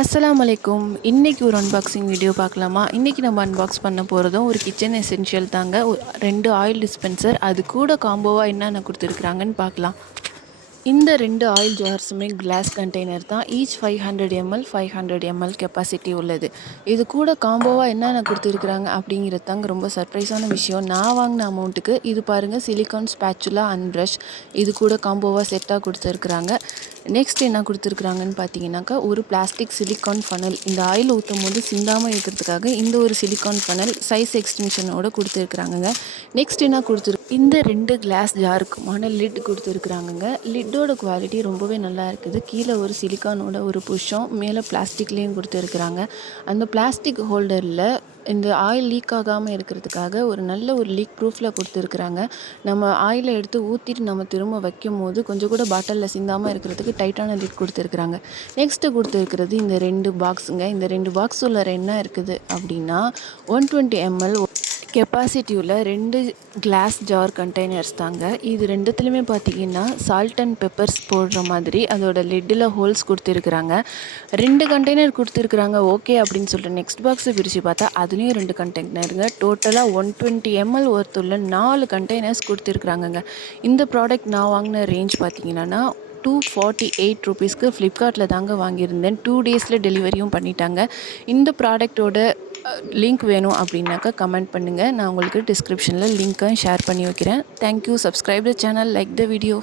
அஸ்ஸலாமு அலைக்கும். இன்னைக்கு ஒரு அன்பாக்சிங் வீடியோ பார்க்கலாமா? இன்னைக்கு நம்ம அன்பாக்ஸ் பண்ண போறதும் ஒரு கிச்சன் எசென்ஷியல் தாங்க. 2 ஆயில் டிஸ்பென்சர் அது கூட காம்போவா என்னென்ன குடுத்துருக்காங்கன்னு பார்க்கலாம். இந்த 2 ஆயில் ஜார்ஸுமே கிளாஸ் கண்டெய்னர் தான். ஈச் 500 ml 500 ml கெப்பாசிட்டி உள்ளது. இது கூட காம்போவா என்னென்ன குடுத்துருக்காங்க அப்படிங்கிறது தாங்க ரொம்ப சர்ப்ரைஸான விஷயம். நான் வாங்கின அமௌண்ட்டுக்கு இது பாருங்க சிலிக்கான் ஸ்பேச்சுலா அண்ட் பிரஷ் இது கூட காம்போவா செட்டா குடுத்துருக்காங்க. நெக்ஸ்ட் என்ன குடுத்துருக்காங்கன்னு பார்த்தீங்கன்னாக்கா, ஒரு பிளாஸ்டிக் சிலிக்கான் ஃபனல். இந்த ஆயில் ஊத்தும்போது சிந்தாம இருக்கிறதுக்காக இந்த ஒரு சிலிக்கான் ஃபனல் சைஸ் எக்ஸ்டென்ஷனோட குடுத்துருக்காங்கங்க. நெக்ஸ்ட் என்ன இந்த 2 கிளாஸ் ஜாருக்குமான லிட் குடுத்துருக்காங்கங்க. லிட்டோட குவாலிட்டி ரொம்பவே நல்லா இருக்குது. கீழ ஒரு சிலிக்கானோட ஒரு புஷ்ஷும் மேலே பிளாஸ்டிக்லேயும் குடுத்துருக்காங்க. அந்த பிளாஸ்டிக் ஹோல்டரில் இந்த ஆயில் லீக் ஆகாமல் இருக்கிறதுக்காக ஒரு நல்ல ஒரு லீக் ப்ரூஃபில் கொடுத்துருக்குறாங்க. நம்ம ஆயிலை எடுத்து ஊற்றிட்டு நம்ம திரும்ப வைக்கும்போது கொஞ்சம் கூட பாட்டிலில் சிந்தாமல் இருக்கிறதுக்கு டைட்டான லிட் கொடுத்துருக்குறாங்க. நெக்ஸ்ட்டு கொடுத்துருக்கிறது இந்த 2 பாக்ஸுங்க. இந்த 2 பாக்ஸ் உள்ள என்ன இருக்குது அப்படின்னா 120 ml கெப்பாசிட்டி உள்ள 2 கிளாஸ் ஜார் கண்டெய்னர்ஸ் தாங்க. இது 2த்துலையுமே பார்த்தீங்கன்னா சால்ட் அண்ட் பெப்பர்ஸ் போடுற மாதிரி அதோட லிட்டில் ஹோல்ஸ் கொடுத்துருக்குறாங்க. 2 கண்டெய்னர் கொடுத்துருக்குறாங்க ஓகே அப்படின்னு சொல்லிட்டு நெக்ஸ்ட் பாக்ஸை பிரித்து பார்த்தா அதுலேயும் 2 கண்டெய்னருங்க. டோட்டலாக 120 ml ஒர்த்துள்ள 4 கண்டெய்னர்ஸ் கொடுத்துருக்குறாங்கங்க. இந்த ப்ராடக்ட் நான் வாங்கின ரேஞ்ச் பார்த்தீங்கன்னா 248 ருபீஸ்க்கு ஃப்ளிப்கார்ட்டில் தாங்க வாங்கியிருந்தேன். 2 டேஸில் டெலிவரியும் பண்ணிட்டாங்க. இந்த ப்ராடக்டோட லிங்க் வேணும் அப்படின்னாக்கா கமெண்ட் பண்ணுங்கள். நான் உங்களுக்கு டிஸ்கிரிப்ஷனில் லிங்க்கை ஷேர் பண்ணி வைக்கிறேன். Thank you. Subscribe the channel, like the video.